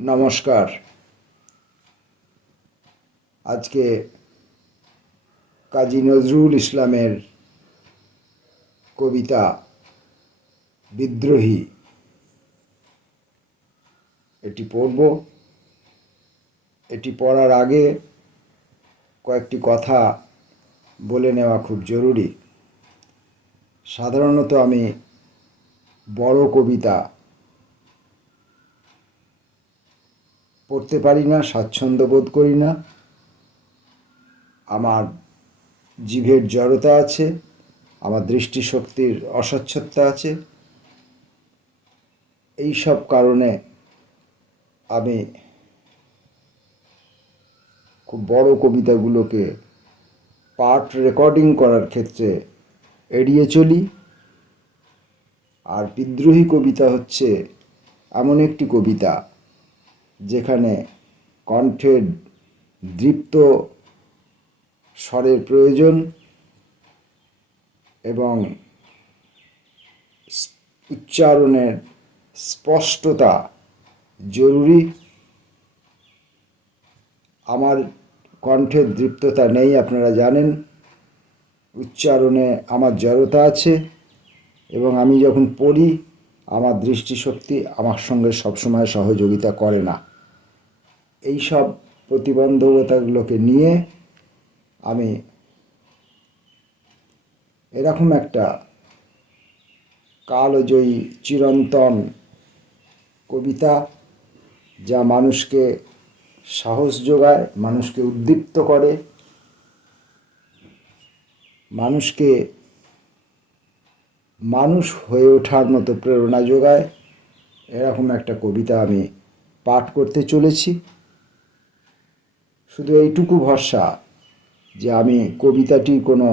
নমস্কার। আজকে কাজী নজরুল ইসলামের কবিতা বিদ্রোহী। এটি পড়ব। এটি পড়ার আগে কয়েকটি কথা বলে নেওয়া খুব জরুরি। সাধারণত আমি বড় কবিতা পড়তে পারি না, স্বাচ্ছন্দ্য বোধ করি না। আমার জিভের জড়তা আছে, আমার দৃষ্টিশক্তির অস্বচ্ছতা আছে। এই সব কারণে আমি খুব বড় কবিতাগুলোকে পার্ট রেকর্ডিং করার ক্ষেত্রে এড়িয়ে চলি। আর বিদ্রোহী কবিতা হচ্ছে এমন একটি কবিতা যেখানে কণ্ঠের দৃপ্ত স্বরের প্রয়োজন এবং উচ্চারণের স্পষ্টতা জরুরি। আমার কণ্ঠের দৃপ্ততা নেই, আপনারা জানেন। উচ্চারণে আমার জড়তা আছে এবং আমি যখন পড়ি, আমার দৃষ্টিশক্তি আমার সঙ্গে সবসময় সহযোগিতা করে না। এই সব প্রতিবন্ধকতাগুলোকে নিয়ে আমি এরকম একটা কালজয়ী চিরন্তন কবিতা যা মানুষকে সাহস যোগায়, মানুষকে উদ্দীপ্ত করে, মানুষকে মানুষ হয়ে ওঠার মতো প্রেরণা যোগায়, এরকম একটা কবিতা আমি পাঠ করতে চলেছি। শুধু এইটুকু ভরসা যে আমি কবিতাটির কোনো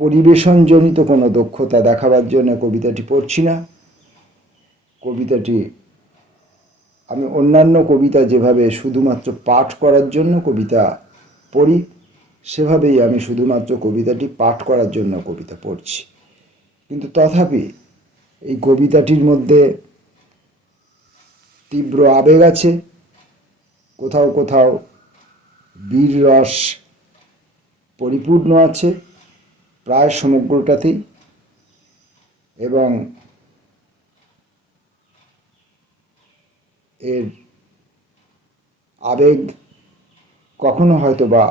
পরিবেশনজনিত কোনো দক্ষতা দেখাবার জন্য কবিতাটি পড়ছি না। কবিতাটি আমি অন্যান্য কবিতা যেভাবে শুধুমাত্র পাঠ করার জন্য কবিতা পড়ি, সেভাবেই আমি শুধুমাত্র কবিতাটি পাঠ করার জন্য কবিতা পড়ছি। কিন্তু তথাপি এই কবিতাটির মধ্যে তীব্র আবেগ আছে কোথাও কোথাও বীর রস পরিপূর্ণ আছে, প্রায় সমগ্রটাতেই। এবং এর আবেগ কখনো হয়তো বা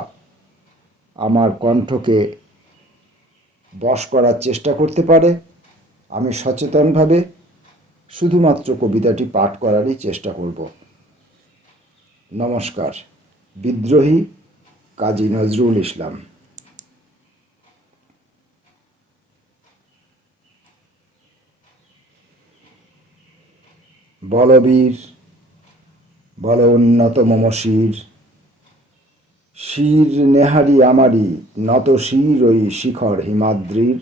আমার কণ্ঠকে বশ করার চেষ্টা করতে পারে। আমি সচেতনভাবে শুধুমাত্র কবিতাটি পাঠ করারই চেষ্টা করব। নমস্কার। বিদ্রোহী কাজী নজরুল ইসলাম। বলবীর, বল উন্নত মমশির, শির নেহারি আমারি, নত শির ওই শিখর হিমাদ্রির।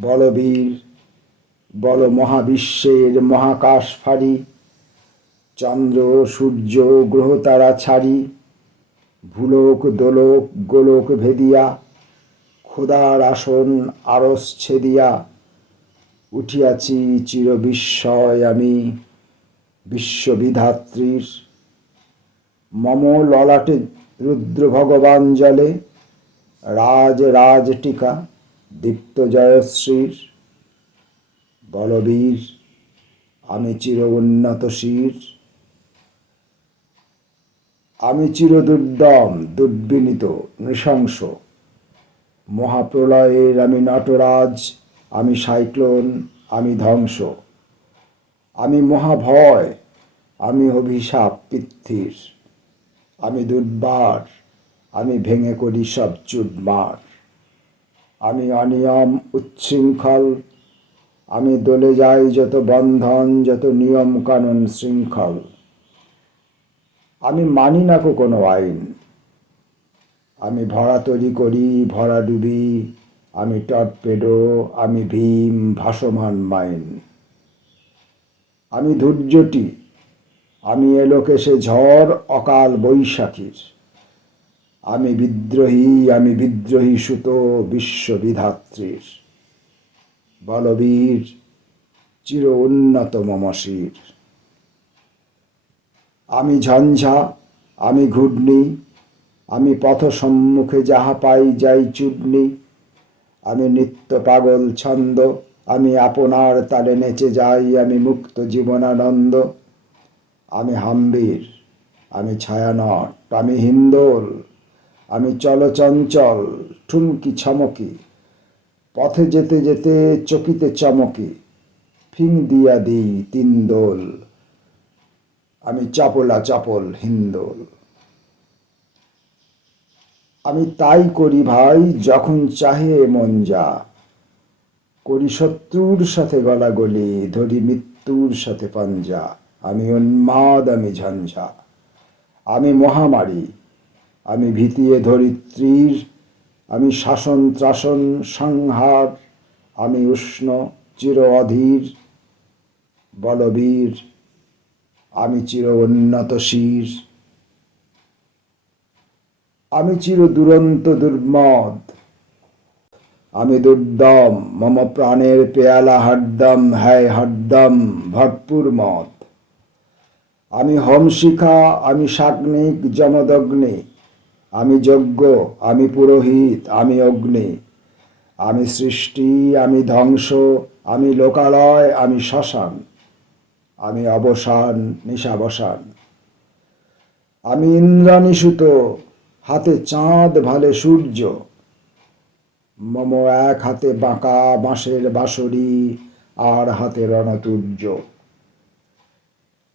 বলবীর, বল মহাবিশ্বের মহাকাশ ফাড়ি চন্দ্র, সূর্য, গ্রহ তারা ছাড়ি, ভুলোক, দোলক, গোলক ভেদিয়া, খোদার আসন আরস ছেদিয়া, উঠিয়াছি চির বিস্ময় আমি বিশ্ববিধাত্রীর। মম ললাটে রুদ্র ভগবান জলে, রাজ রাজ টিকা দীপ্ত জয়শ্রীর। বলবীর, আমি চির উন্নত শির। আমি চির দুর্দম দুর্বিনীত, নৃশংস। মহাপ্রলয়ের আমি নটরাজ, আমি সাইক্লোন, আমি ধ্বংস। আমি মহাভয়, আমি অভিশাপ পৃথ্বীর আমি দুর্বার, আমি ভেঙে করি সব চুটমার আমি অনিয়ম উচ্ছৃঙ্খল, আমি দলে যাই যত বন্ধন, যত নিয়ম কানুন শৃঙ্খল আমি মানি না কো কোনো আইন। আমি ভরা তৈরি করি, ভরা ডুবি, আমি টর্পেডো, আমি ভীম, ভাসমান মাইন। আমি ধৈর্যটি আমি এলোকে সে ঝড়, অকাল বৈশাখীর। আমি বিদ্রোহী আমি বিদ্রোহী সুত বিশ্ববিধাত্রীর বলবীর, চির উন্নত মম শির আমি ঝঞ্ঝা, আমি ঘূর্ণি, আমি পথ সম্মুখে যাহা পাই যাই চূর্ণি, আমি নিত্য পাগল ছন্দ, আমি আপনার তালে নেচে যাই আমি মুক্ত জীবনানন্দ, আমি হাম্বির, আমি ছায়ানট, আমি হিন্দোল, আমি চলচঞ্চল ঠুনকি ছমকি, পথে যেতে যেতে চকিতে চমকি, ফিং দিয়া দিই তিন দোল। আমি চাপলা চাপল হিন্দোল আমি তাই করি ভাই, যখন চাহে মন যা। করি শত্রুর সাথে গলাগলি, ধরি মৃত্যুর সাথে পাঞ্জা। আমি উন্মাদ, আমি ঝঞ্ঝা। আমি মহামারী। আমি ভীতিয়ে ধরিত্রীর। আমি শাসন ত্রাসন সংহার। আমি উষ্ণ, চির অধীর, বলবীর। আমি চির উন্নত শির। আমি চির দুরন্ত দুর্মদ। আমি দুর্দম, মম প্রাণের পেয়ালা হরদম হ্যায় হরদম, ভরপুর মদ। আমি হোমশিখা আমি শাগ্নিক, যমদগ্নি। আমি যজ্ঞ, আমি পুরোহিত, আমি অগ্নি। আমি সৃষ্টি, আমি ধ্বংস, আমি লোকালয়, আমি শ্মশান। আমি অবসান, নিশাবসান। আমি ইন্দ্রাণীসুত, হাতে চাঁদ ভালে সূর্য। মম এক হাতে বাঁকা বাঁশের বাঁশরি, আর হাতে রণতুর্য।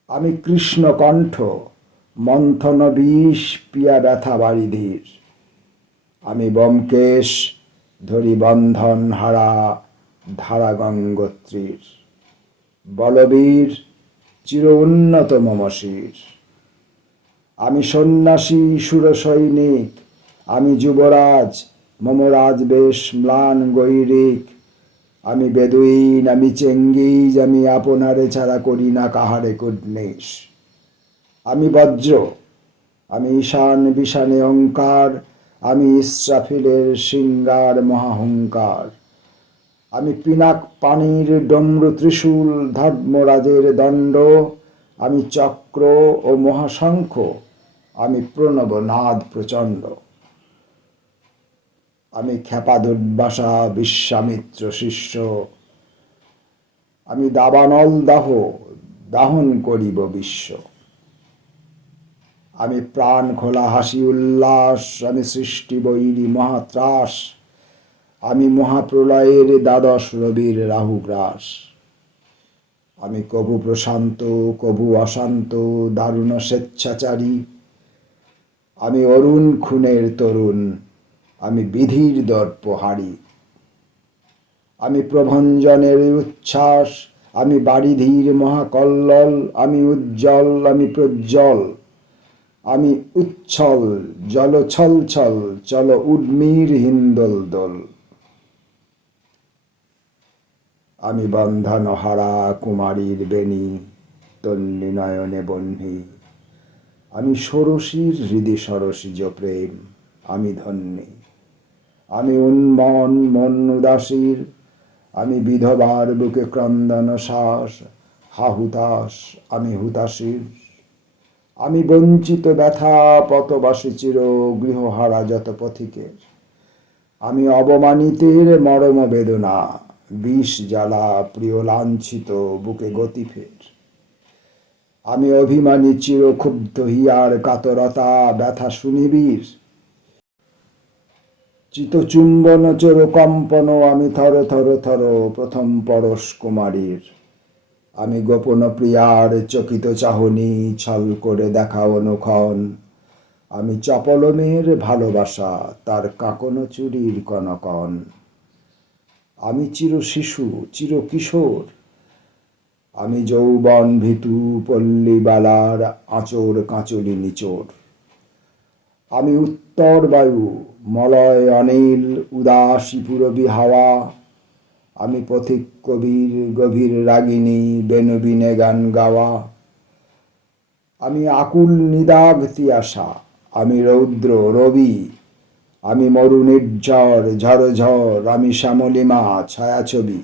আমি কৃষ্ণ কণ্ঠ, মন্থন বিষ, পিয়া ব্যথা বাড়িধীর আমি বমকেশ ধরি বন্ধন হারা ধারা গঙ্গোত্রীর বলবীর চির উন্নত মমশির আমি সন্ন্যাসী সুর সৈনিক আমি যুবরাজ মম রাজবেশ ম্লান গৈরিক। আমি বেদুইন, আমি চেঙ্গিজ, আমি আপনারে ছাড়া করি না কাহারে কুডনেশ আমি বজ্র, আমি ঈশান বিশানে অঙ্কার আমি ইস্রাফিলের সিঙ্গার মহাহংকার আমি পিনাক পানির ডম্র ত্রিশূল ধর্মরাজের দণ্ড, আমি চক্র ও মহাশঙ্খ, আমি প্রণব নাদ প্রচণ্ড। আমি খেপা দুর্বাসা বিশ্বামিত্র শিষ্য, আমি দাবানল দাহ, দাহন করিব বিশ্ব। আমি প্রাণ খোলা হাসি উল্লাস, আমি সৃষ্টি বৈরী মহাত্রাস আমি মহাপ্রলয়ের দ্বাদশ রবির রাহু গ্রাস। আমি কভু প্রশান্ত কভু অশান্ত, দারুণ স্বেচ্ছাচারী। আমি অরুণ খুনের তরুণ, আমি বিধির দর্প হারি আমি প্রভঞ্জনের উচ্ছ্বাস, আমি বাড়িধীর মহাকল্লল, আমি উজ্জ্বল, আমি প্রজ্জ্বল। আমি উচ্ছল, জল ছল ছল চল উর্মির হিন্দল দোল। আমি বন্ধন হারা কুমারীর বেণী তন্নি নয়নে বহ্নি আমি ষোড়শীর হৃদি সরসিজ প্রেম, আমি ধন্যী। আমি উন্মন মন উদাসীর, আমি বিধবার বুকে ক্রন্দন শ্বাস হা হুতাশ, আমি হুতাশীর। আমি বঞ্চিত ব্যথা পতবাসী চির গৃহহারা যত পথিকের। আমি অবমানিতের মরম বেদনা বিষ জ্বালা প্রিয় লাঞ্ছিত বুকে গতি ফের। আমি অভিমানী চির ক্ষুব্ধ হিয়ার কাতরতা ব্যথা শুনিবীর চিতচুম্বন চোর কম্পন আমি থর থর থর প্রথম পরশ কুমারীর। আমি গোপন প্রিয়ার চকিত চাহনি ছল করে দেখা অনুক্ষণ। আমি চপলমের ভালোবাসা তার কাকন চুরির কনকন। আমি চির শিশু, চির কিশোর। আমি যৌবন ভীতু পল্লীবালার আঁচড় কাঁচলি নিচোর আমি উত্তর বায়ু, মলয় অনিল উদাসী পুরবী হাওয়া আমি পথিক কবির, গভীর রাগিনী, বেনবিনে গান গাওয়া। আমি আকুল নিদাঘ তিয়াসা। আমি রৌদ্র রবি। আমি মরু নির্ঝর ঝড় ঝড় আমি শ্যামলিমা ছায়াছবি।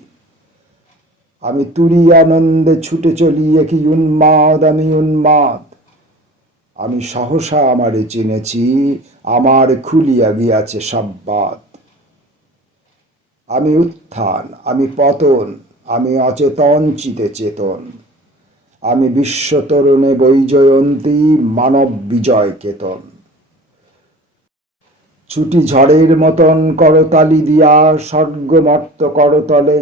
আমি তুরি আনন্দে ছুটে চলি কি উন্মাদ, আমি উন্মাদ। আমি সহসা আমারে চিনেছি, আমার খুলিয়া গিয়াছে সাব্বাত। আমি উত্থান, আমি পতন, আমি অচেতন, চিতে চেতন। আমি বিশ্ব তরুণে বৈজয়ন্তী, মানব বিজয় কেতন। ছুটি ঝড়ের মতন করতালি দিয়া স্বর্গমর্ত করতলে।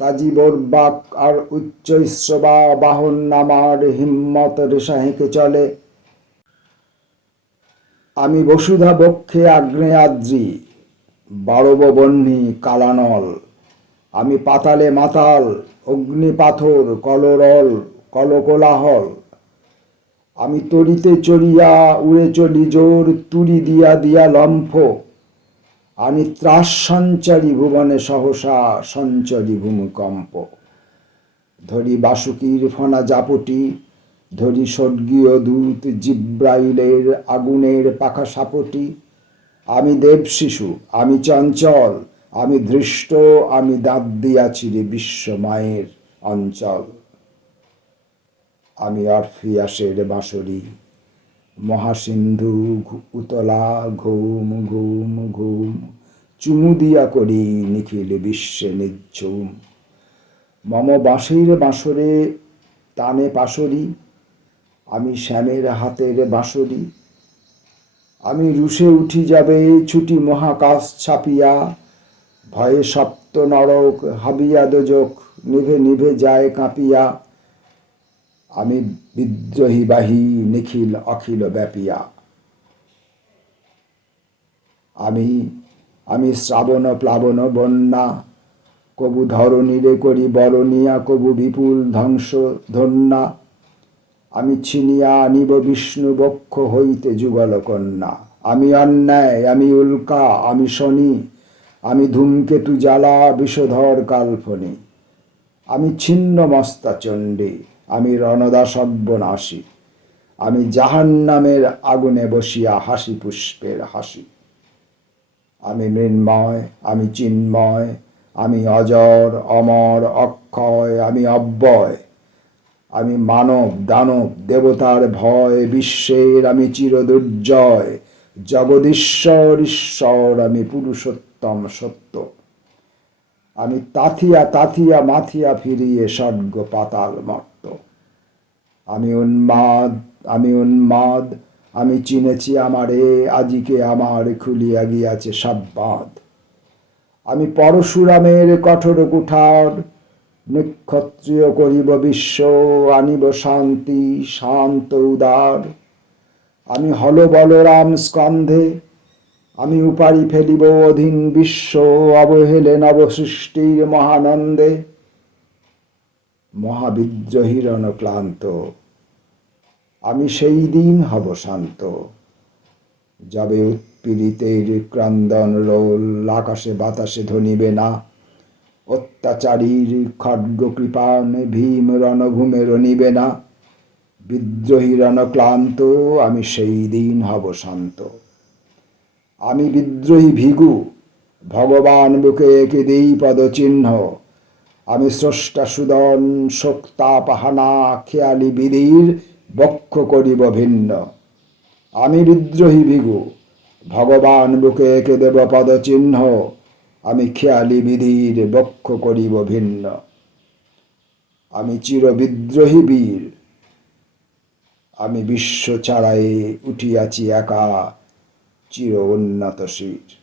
তাজিবর বাক আর উচ্চ শ্রবা বাহন নামার হিম্মত রেশা হেঁকে চলে। আমি বসুধা বক্ষে আগ্নেয়াদ্রি বারব বহ্নি কালানল। আমি পাতালে মাতাল, অগ্নি পাথর, কলরল, কলকোলাহল। আমি তরিতে চড়িয়া, উড়ে চলি জোর তুরি দিয়া দিয়া লম্ফ। আমি ত্রাস সঞ্চারী ভুবনে সহসা সঞ্চরী ভূমিকম্প। ধরি বাসুকীর ফনা জাপটি, ধরি স্বর্গীয় দূত জিব্রাইলের আগুনের পাখা সাপটি। আমি দেব শিশু, আমি চঞ্চল, আমি ধৃষ্ট, আমি দাঁত দিয়াছি রে বিশ্ব মায়ের অঞ্চল। আমি অরফিয়াসের বাঁশরি। মহাসিন্ধু উতলা ঘুম ঘুম ঘুম, চুমু দিয়া করি নিখিল বিশ্বে নিঝুম। মম বাঁশির বাঁশরে টানে পাশরি, আমি শ্যামের হাতের বাঁশরি। আমি রুশে উঠি যাবে ছুটি মহাকাশ ছাপিয়া, ভয়ে সপ্ত নরক হাবিয়া দোজক নিভে নিভে যায় কাঁপিয়া। আমি বিদ্রোহী বাহী নিখিল, অখিল, ব্যাপিয়া। আমি আমি শ্রাবণ প্লাবন বন্যা, কবু ধরণীরে করি বরণিয়া, কবু বিপুল ধ্বংস ধন্যা। আমি ছিনিয়া আনিব বিষ্ণু বক্ষ হইতে যুগল কন্যা। আমি অন্যায়, আমি উল্কা, আমি শনি। আমি ধূমকেতু জ্বালা, বিষধর কাল্পনি। আমি ছিন্ন মস্তা চণ্ডী আমি রণদা সব্যনাশী আমি জাহান্নামের আগুনে বসিয়া হাসি পুষ্পের হাসি। আমি মৃন্ময়, আমি চিন্ময়, আমি অজর, অমর, অক্ষয়, আমি অব্যয়। আমি মানব, দানব, দেবতার ভয়, বিশ্বের আমি চিরদুর্জয়। জগদীশ্বর, ঈশ্বর, আমি পুরুষোত্তম সত্য। আমি তাথিয়া তাথিয়া, মাথিয়া ফিরিয়ে স্বর্গ পাতাল মর্ত আমি উন্মাদ আমি উন্মাদ, আমি চিনেছি আমারে, আজিকে আমার খুলিয়া গিয়াছে সাব্বাদ আমি পরশুরামের কঠোর কুঠার, নক্ষত্রিয় করিব বিশ্ব, আনিব শান্তি, শান্ত, উদার। আমি হল বলরাম স্কন্ধে, আমি উপারি ফেলিব অধীন বিশ্ব, অবহেলে নবসৃষ্টির মহানন্দে। মহাবিদ্রোহীর ক্লান্ত। আমি সেই দিন হব শান্ত। যাবে উৎপীড়িতের ক্রন্দন রোল, আকাশে বাতাসে ধনিবে না। অত্যাচারীর খड्ग কৃপান ভীম রণভূমে রনিবে না। বিদ্রোহী রণক্লান্ত আমি সেই দিন হব শান্ত। আমি বিদ্রোহী ভিগু, ভগবান বুকে একে দেই পদচিহ্ন। আমি স্রষ্টা সুদন শোক্তাপাহানা খেয়ালি, বিধির বক্ষ করিব ভিন্ন। আমি বিদ্রোহী ভিগু, ভগবান বুকে একে দেব পদচিহ্ন। আমি খেয়ালি, বিধির বক্ষ করিব ভিন্ন। আমি চির বিদ্রোহী বীর। আমি বিশ্ব ছাড়াই উঠিয়াছি একা চির উন্নত শির।